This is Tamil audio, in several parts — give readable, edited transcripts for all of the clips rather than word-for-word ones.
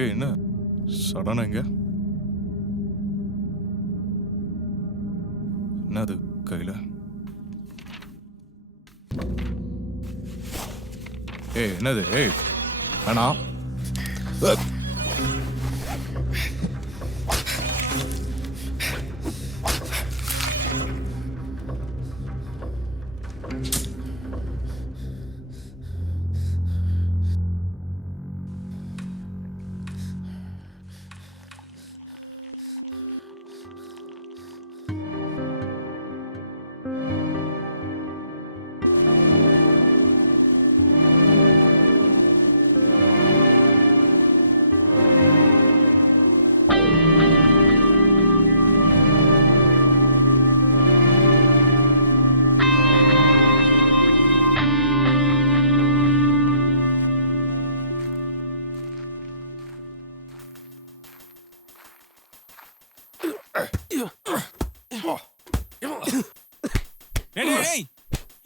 ஏய் என்ன சடனா இங்க? என்னது கையில? ஏய் என்னது? ஏய் வேணாம்.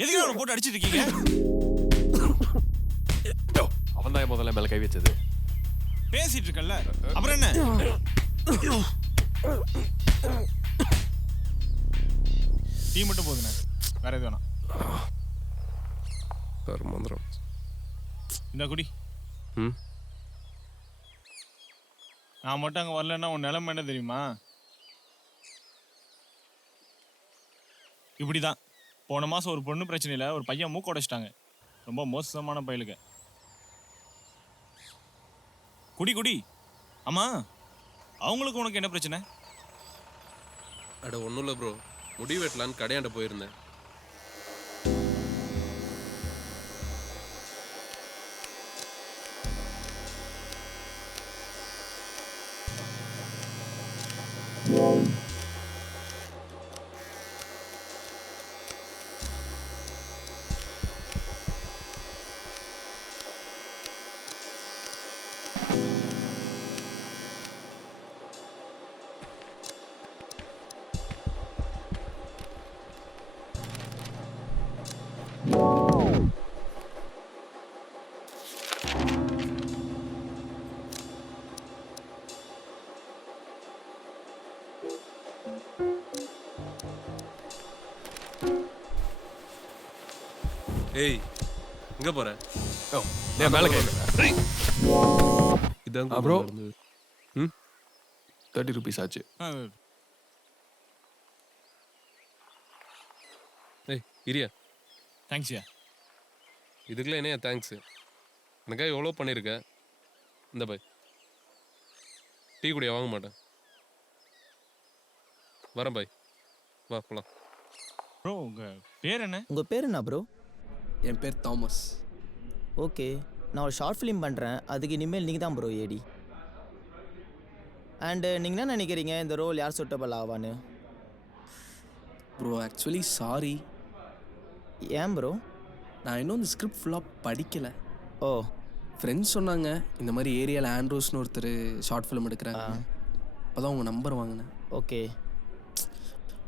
எதுக்கு அவனை போட்டு அடிச்சிட்டு இருக்கீங்க? அவன் தான் முதல்ல மேல கை வச்சது. பேசிட்டு இருக்கல்ல, அப்புறம் என்ன? டீ மட்டும் போதுண்ணே, வேற எது வேணாம். மந்திரம் இந்த குடி. நான் மட்டும் அங்க வரலன்னா உன் நிலைமை என்ன தெரியுமா? இப்படிதான் போன மாசம் ஒரு பொண்ணு பிரச்சனையில ஒரு பையன் மூக்க உடைச்சிட்டாங்க. ரொம்ப மோசமான பயலுக்கு. குடி குடி. ஆமா, அவங்களுக்கு உனக்கு என்ன பிரச்சனை? அட ஒன்றும் இல்லை ப்ரோ, முடி வெட்டலான்னு கடையாண்ட போயிருந்தேன். ஏய் எங்க போற? நான் மேல கை இதான் ப்ரோ. 30 rupees ஆச்சு. ஏய் இரியா. தேங்க்ஸ்யா. இதுக்குள்ள என்ன தேங்க்ஸ்? எனக்காக எவ்வளோ பண்ணியிருக்க. இந்த பாய் டீ குடியா வாங்க மாட்டேன். வரேன் பாய், வா போலாம். ப்ரோ உங்க பேர் என்ன? உங்கள் பேர் என்ன ப்ரோ? என் பேர் தாமஸ். ஓகே, நான் ஒரு ஷார்ட் ஃபிலிம் பண்ணுறேன். அதுக்கு இனிமேல் நீங்கள் தான் ப்ரோ ஏடி. அண்டு நீங்கள் என்ன நினைக்கிறீங்க, இந்த ரோல் யார் சூட்டபிள் ஆவான்னு? Bro actually sorry. ஏன் ப்ரோ? நான் இன்னும் இந்த ஸ்கிரிப்ட் ஃபுல்லாக படிக்கலை. ஓ, ஃப்ரெண்ட்ஸ் சொன்னாங்க இந்த மாதிரி ஏரியாவில் ஆண்ட்ரோஸ்னு ஒருத்தர் ஷார்ட் ஃபிலிம் எடுக்கிறாங்க. அப்போ தான் உங்கள் நம்பர் வாங்கினேன். ஓகே,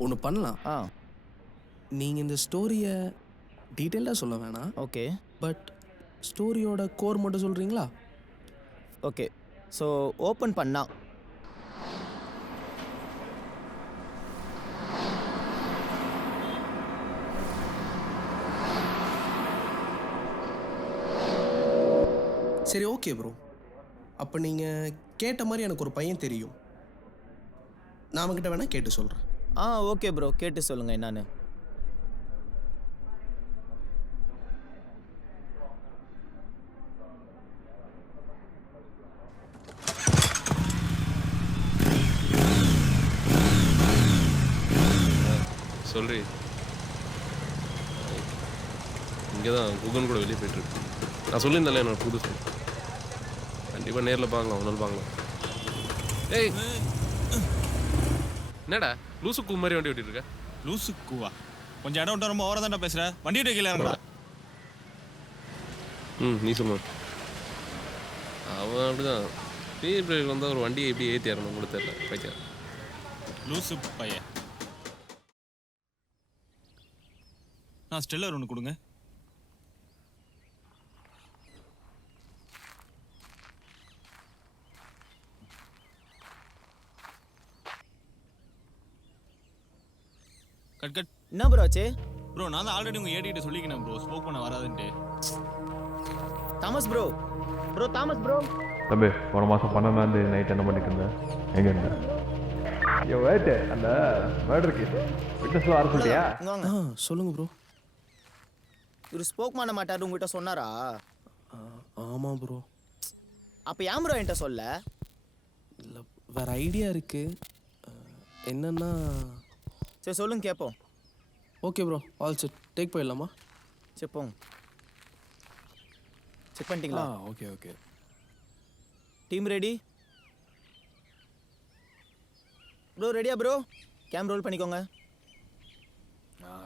ஒன்று பண்ணலாம். நீங்கள் இந்த ஸ்டோரியை டீட்டெயில்டாக சொல்ல வேணாம். ஓகே, பட் ஸ்டோரியோட கோர் மட்டும் சொல்கிறீங்களா? ஓகே. ஸோ ஓப்பன் பண்ணா சரி ஓகே ப்ரோ. அப்போ நீங்கள் கேட்ட மாதிரி எனக்கு ஒரு பையன் தெரியும். நான் அவன்கிட்ட வேணால் கேட்டு சொல்கிறேன். ஓகே ப்ரோ, கேட்டு சொல்லுங்கள் என்னான்னு. சொல்றி. இங்கே தான் குகன் கூட வெளியே போயிட்டுருக்கு. நான் சொல்லியிருந்தேன் என்னோட புதுசு. கண்டிப்பாக நேரில் பார்க்கலாம், ஒரு நாள் பார்க்கலாம். ஏய் என்னடா லூசு கூ மாதிரி வண்டி ஓட்டிட்டு இருக்க. லூசு கூவா? கொஞ்சம் இடம் விட்டு ரொம்ப ஓவரா தான்டா பேசுற. வண்டி விட்டு கீழே இறங்குடா. நீ சொல்லு. அவன் அப்படிதான் ஸ்பீட் பிரேக் வந்தால் ஒரு வண்டியை எப்படி ஏற்றி இறங்கணும் கூட தெரியல பைத்தியம். லூசு பையன். நான் ஸ்டெல்லர் ஒன்று கொடுங்க. Cut cut. என்ன ப்ரோ ஆச்சு? ப்ரோ நான் தான் ஆல்ரெடி உங்கள் ஏடிக்கிட்ட சொல்லிக்கிறேன் ப்ரோ, ஸ்மோக் பண்ண வராதுன்ட்டு. Thomas bro. Bro Thomas bro. தம்பி போன மாதம் 12ஆம் நைட் என்ன பண்ணிட்டு இருந்தேன்? எங்கே இருந்தேன்? ஐயோ வேட்டு அந்த மர்டர் கேஸ் விட்னஸ்லாம் வர சொல்லியா? இங்க வாங்க. சொல்லுங்கள் ப்ரோ. இவர் ஸ்போக் பண்ண மாட்டாரு உங்ககிட்ட சொன்னாரா? ஆமாம் ப்ரோ. அப்போ ஏன் ப்ரோ என்கிட்ட சொல்ல? இல்லை வேறு ஐடியா இருக்குது. என்னென்னா சரி சொல்லுங்க கேட்போம். Okay bro, all set. Take போயிடலாமா? சரி போங்க. செக் பண்ணிட்டீங்களா? Okay okay. Team ready? Bro ரெடியா ப்ரோ? கேம் ரோல் பண்ணிக்கோங்க.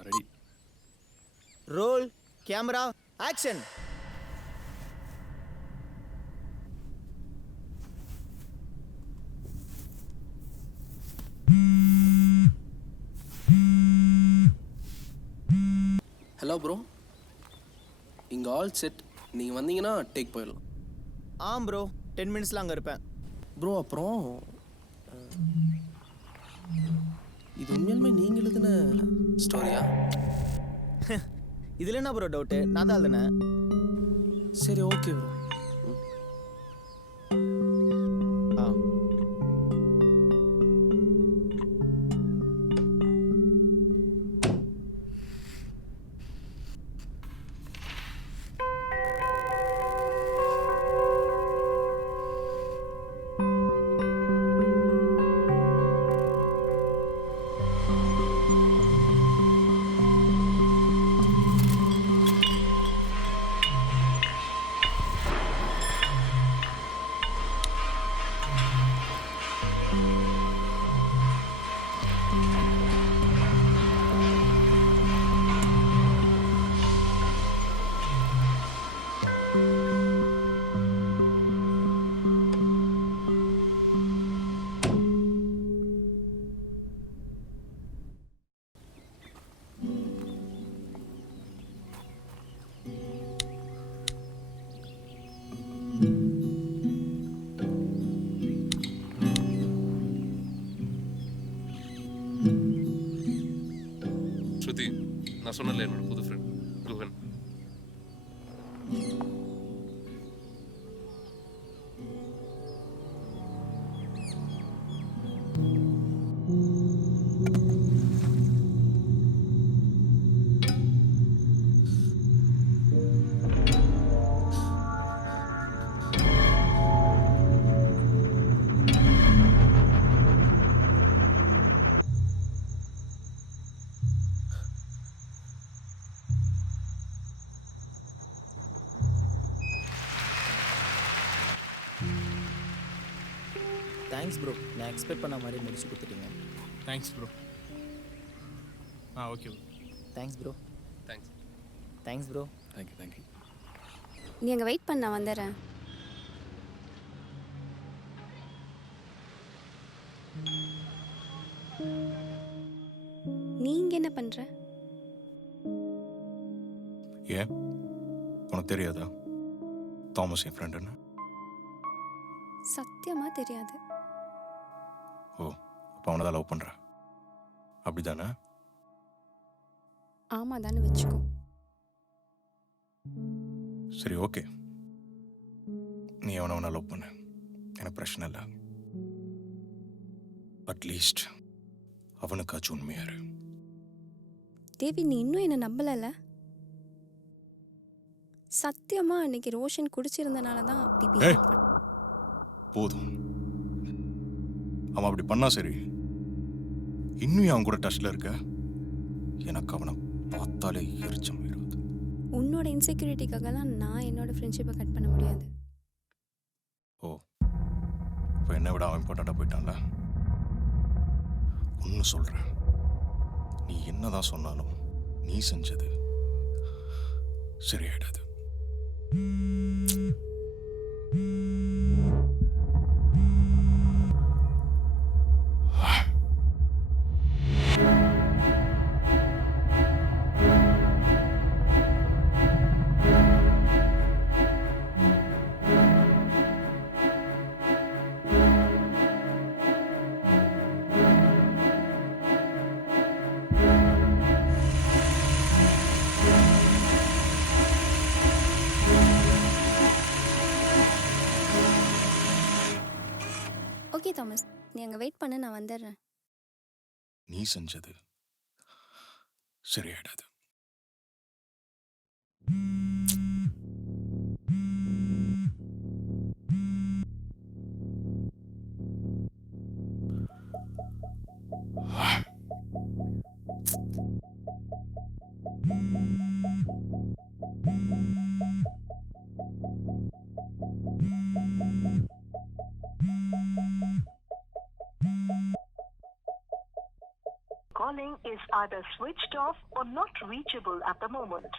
Ready. Role camera action. Hello bro, இங்கே ஆல் செட். நீங்கள் வந்தீங்கன்னா டேக் போயிடலாம். ப்ரோ 10 மினிட்ஸில் அங்கே இருப்பேன். ப்ரோ அப்புறம் இது உண்மையிலுமே நீங்கள் எழுதின ஸ்டோரியா? இதில் என்ன ப்ரோ டவுட்டு? நான் தான் எழுதுனேன். சரி ஓகே ப்ரோ. ஸ்ருதி, நான் சொன்னல என்னோட புது ஃப்ரெண்ட் குஹன். Thanks bro. நான் எக்ஸ்பெக்ட் பண்ண மாதிரி முடிச்சு கொடுத்துட்டீங்க. Thanks bro. Okay bro. Thanks bro. Thanks. Thanks bro. Thank you thank you. நீ அங்கே வெயிட் பண்ண, நான் வந்துடுறேன். நீங்க என்ன பண்ற? ஏன் உனக்கு தெரியாதா தாமஸ் என் ஃப்ரெண்டுன்னு? சத்தியமா தெரியாது. ஓ, அப்போ அவனை தான் லவ் பண்ணுற அப்படிதானே? ஆமா தானே வச்சுக்கோ. சரி ஓகே, நீ அவனை அவனை லவ் பண்ண, எனக்கு பிரச்சனை இல்லை. அட்லீஸ்ட் அவனுக்காச்சும் உண்மையாரு. தேவி, நீ இன்னும் என்ன நம்பலல? சத்தியமா அன்னைக்கு ரோஷன் குடிச்சிருந்தனால தான் அப்படி ஏய். behave பண்ண. போதும், அவன் அப்படி பண்ணா சரி. இன்னும் அவன் கூட டச்ல இருக்க? எனக்கு அவனை பார்த்தாலே எரிச்சம் வருது. உன்னோட இன்செக்யூரிட்டிக்காகலாம் நான் என்னோட ஃப்ரெண்ட்ஷிப்பை கட் பண்ண முடியாது. ஓ, இப்போ என்னை விட அவன் இம்பார்ட்டண்ட்டாக போயிட்டான்ல. ஒன்று சொல்கிறேன், நீ என்னதான் சொன்னாலும் நீ செஞ்சது சரியாயிடாது. ஓகே தாமஸ், நீ அங்கே வெயிட் பண்ணு, நான் வந்துடுறேன். நீ செஞ்சது சரியாயிடாது. Calling is either switched off or not reachable at the moment.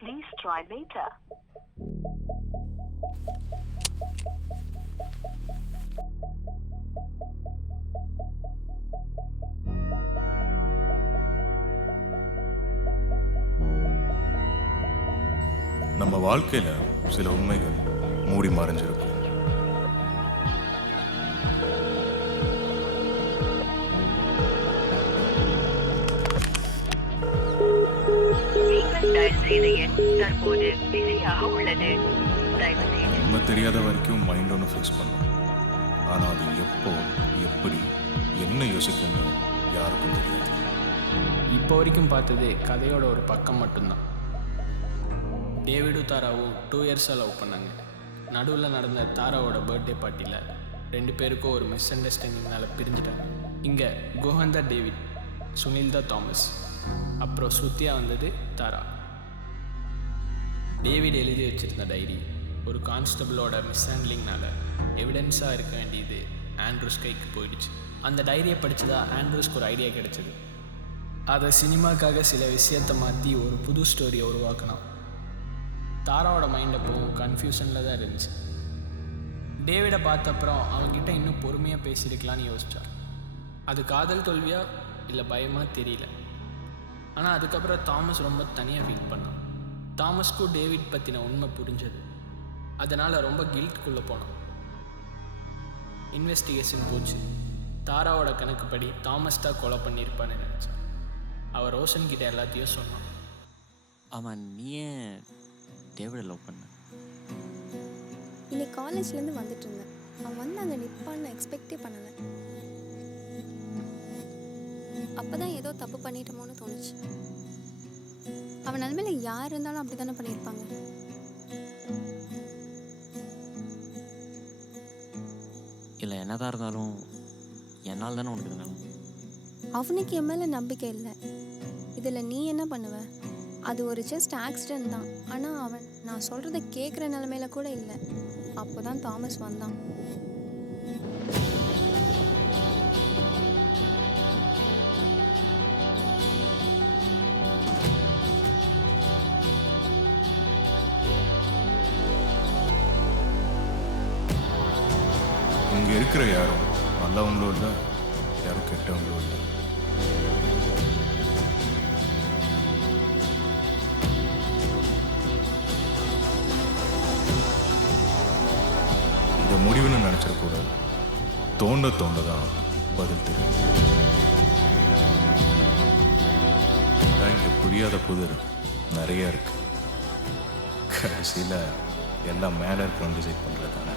Please try later. நம்ம வாழ்க்கையில சில உண்மைகள் மூடி மறைஞ்சிருக்கும். நம்ம தெரியாத வரைக்கும் மைண்ட் ஒன்று ஃபிக்ஸ் பண்ணும். ஆனால் அது எப்போ, எப்படி, என்ன யோசிக்கணும் யாருக்கும் தெரியாது. இப்போ வரைக்கும் பார்த்தது கதையோட ஒரு பக்கம் மட்டும்தான். டேவிடும் தாராவும் 2 இயர்ஸாக லவ் பண்ணாங்க. நடுவில் நடந்த தாராவோட பர்த்டே பார்ட்டியில் 2 பேருக்கும் ஒரு மிஸ் அண்டர்ஸ்டாண்டிங்னால பிரிஞ்சுட்டாங்க. இங்கே குஹன் தான் டேவிட், சுனில் தான் தாமஸ், அப்புறம் ஸ்ருத்தியா வந்தது தாரா. டேவிட் எழுதி வச்சுருந்த டைரி ஒரு கான்ஸ்டபிளோட மிஸ்ஹேண்ட்லிங்னால எவிடன்ஸாக இருக்க வேண்டியது ஆண்ட்ரூஸ் கைக்கு போயிடுச்சு. அந்த டைரியை படித்ததா ஆண்ட்ரூஸ்க்கு ஒரு ஐடியா கிடைச்சிது. அதை சினிமாக்காக சில விஷயத்தை மாற்றி ஒரு புது ஸ்டோரியை உருவாக்கினான். தாராவோட மைண்ட் அப்போ கன்ஃபியூஷனில் தான் இருந்துச்சு. டேவிடை பார்த்த அப்புறம் அவன்கிட்ட இன்னும் பொறுமையாக பேசியிருக்கலான்னு யோசிச்சார். அது காதல் தோல்வியா இல்லை பயமாக தெரியல. ஆனால் அதுக்கப்புறம் தாமஸ் ரொம்ப தனியாக ஃபீல் பண்ணான். தாமஸ்க்கும் டேவிட் பற்றின உண்மை புரிஞ்சது. அதனால் ரொம்ப கில்ட்குள்ளே போனான். இன்வெஸ்டிகேஷன் போச்சு. தாராவோட கணக்குப்படி தாமஸ் தான் கொலை பண்ணியிருப்பான்னு நினச்சான். அவள் ரோஷன் கிட்ட எல்லாத்தையும் சொன்னான். ஆமாம், நீ ஏன் டேவிடை லவ் பண்ண? இன்னைக்கு காலேஜ்லேருந்து வந்துட்டு இருந்தேன். அவன் வந்து அங்கே நிற்பான்னு எக்ஸ்பெக்டே பண்ணலை. அப்போ தான் ஏதோ தப்பு பண்ணிட்டோமோன்னு தோணுச்சு. அவன் நிலமையில யார் இருந்தாலும் அப்படி தானே பண்ணியிருப்பாங்க. இல்லை, என்னதான் இருந்தாலும் என்னால் தானே உனக்கு இருந்தாலும். அவனுக்கு என் மேலே நம்பிக்கை இல்லை. இதில் நீ என்ன பண்ணுவ? அது ஒரு ஜஸ்ட் ஆக்சிடென்ட் தான். ஆனால் அவன் நான் சொல்கிறத கேட்குற நிலமையில கூட இல்லை. அப்போ தான் தாமஸ் வந்தான். இங்கே இருக்கிற யாரும் நல்லவங்களும் இல்லை, யாரும் கெட்டவங்களும் இல்லை. இதை முடிவுன்னு நினச்சிடக்கூடாது. தோண்ட தான் பதில் தெரியும். இங்கே புரியாத புதிர் நிறைய இருக்கு. கடைசியில் எல்லாம் மேலே இருக்கிறவங்க டிசைட் பண்ணுறது தானே.